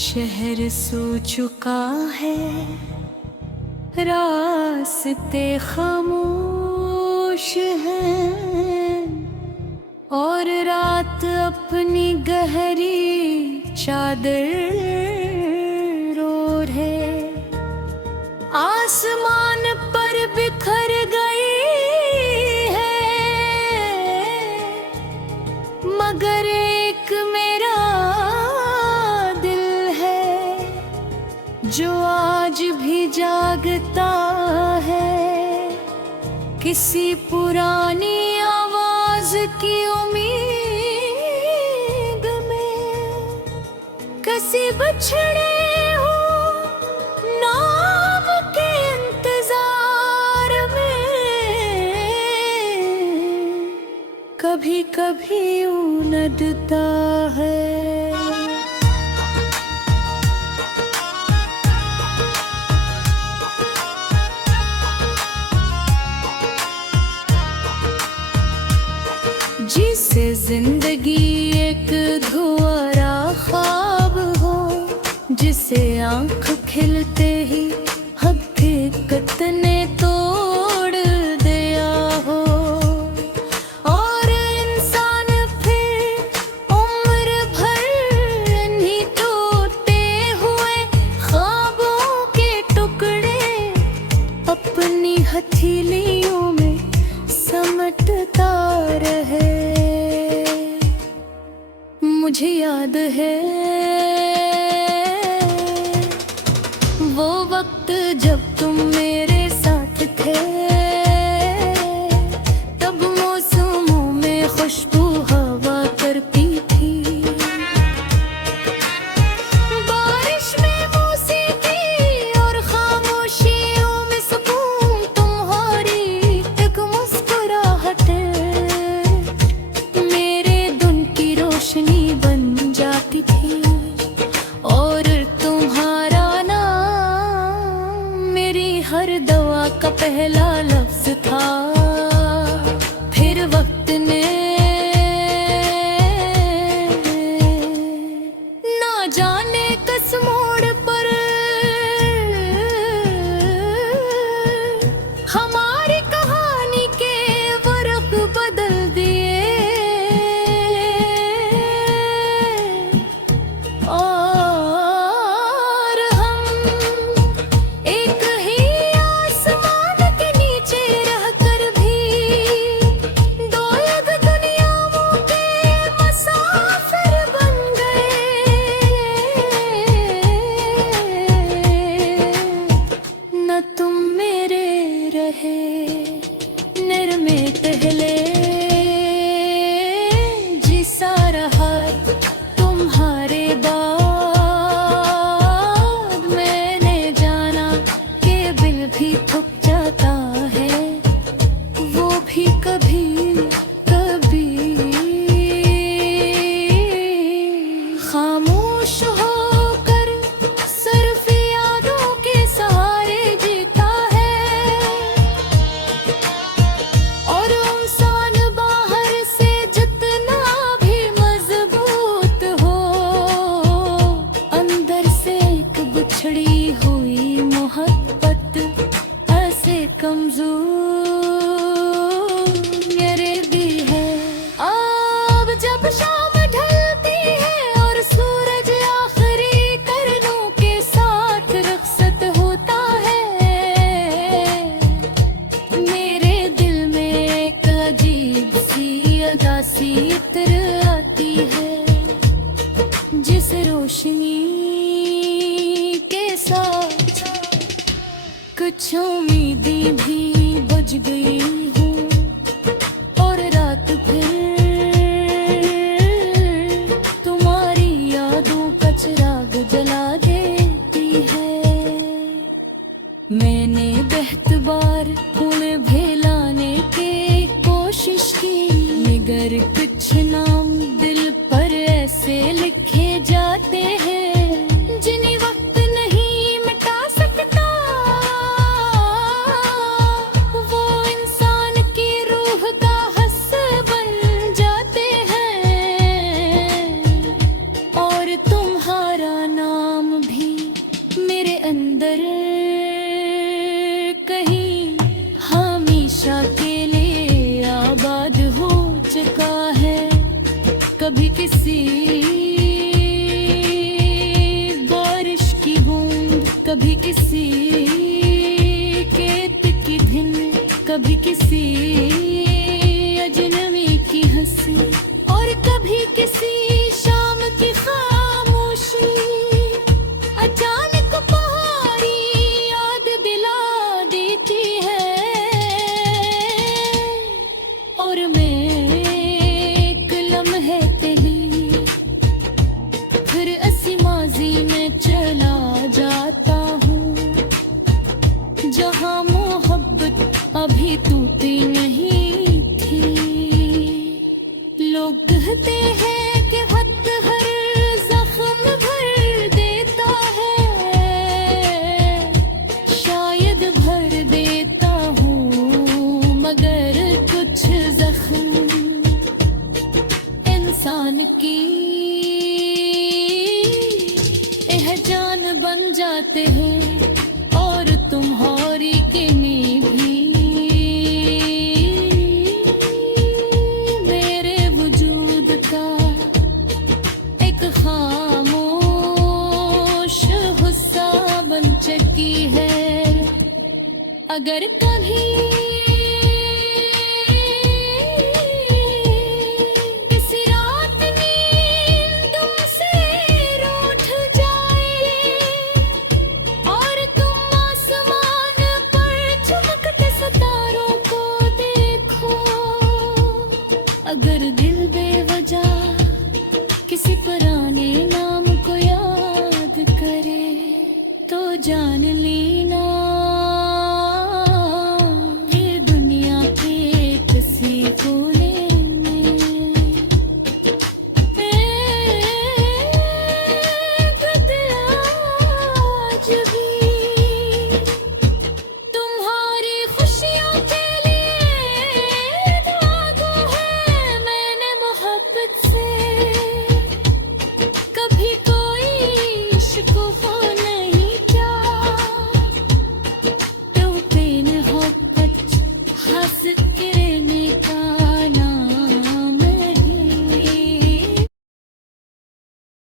शहर सो चुका है, रास्ते खामोश हैं और रात अपनी गहरी चादर ओढ़े। आसमान पर बिखर गई है, मगर एक मेरा दिल है जो आज भी जागता है। किसी पुरानी आवाज की उम्मीद में, किसी बिछड़े हो नाम के इंतजार में, कभी कभी उनदता है। जिसे जिंदगी एक धुआरा ख्वाब हो, जिसे आंख खिलते ही हकीकत ने तोड़ दिया हो, और इंसान फिर उम्र भर नहीं टूटे हुए ख्वाबों के टुकड़े अपनी हथेलियों में समटता रहे। मुझे याद है वो वक्त जब तुम मेरे साथ थे, तब मौसमों में खुशबू हवा करती थी। बारिश में मौसीकी और खामोशियों में सुकून, तुम्हारी एक मुस्कुराहट मेरे दिन की रोशनी बन जाती थी। और तुम्हारा नाम मेरी हर दवा का पहला लफ्ज था। फिर वक्त ने ना जाने किस मोड़ पर हमारी कहानी के वरक़ बदल दिए, और हम एक ही आसमान के नीचे रहकर भी दो अलग दुनियाओं के मुसाफिर बन गए। न तुम मेरे रहे निर्मे टहले, जिसा रहा तुम्हारे बाद। मैंने जाना कि दिल भी थक जाता है, वो भी कभी कभी। खामोश होकर सिर्फ यादों के सहारे जीता है, और इंसान बाहर से जितना भी मजबूत हो, अंदर से एक बिछड़ी हुई मोहब्बत ऐसे कमजोर भी है। अब जब शाम ढलती है और सूरज आखिरी किरणों के साथ रुखसत होता है, मेरे दिल में एक अजीब सी उदासी इतर आती है, जिस रोशनी के साथ कुछ उम्मीदें भी बुझ गई हूँ, और रात फिर तुम्हारी यादों का चिराग जला देती है। मैंने बहुत बार उन्हें भुलाने की कोशिश की, मगर कुछ नाम दिल पर ऐसे लिखे जाते हैं जिन्हें वक्त नहीं मिटा सकता। वो इंसान कभी किसी बारिश की बूंद, कभी किसी खेत की धिन, कभी किसी अजनबी की हंसी, और कभी किसी शाम की खामोशी अचानक पहाड़ी याद दिला देती है। और मैं एक लम्हे पे ही फिर ऐसी माजी में चला जाता हूँ, जहाँ मोहब्बत अभी टूटी नहीं थी। लोग कहते हैं कि वक्त हर जख्म भर देता है, शायद भर देता हूँ, मगर कुछ जख्म इंसान की एहजान बन जाते हैं, और तुम्हारी किमी भी मेरे वजूद का एक खामोश हिस्सा बन चुकी है। अगर कभी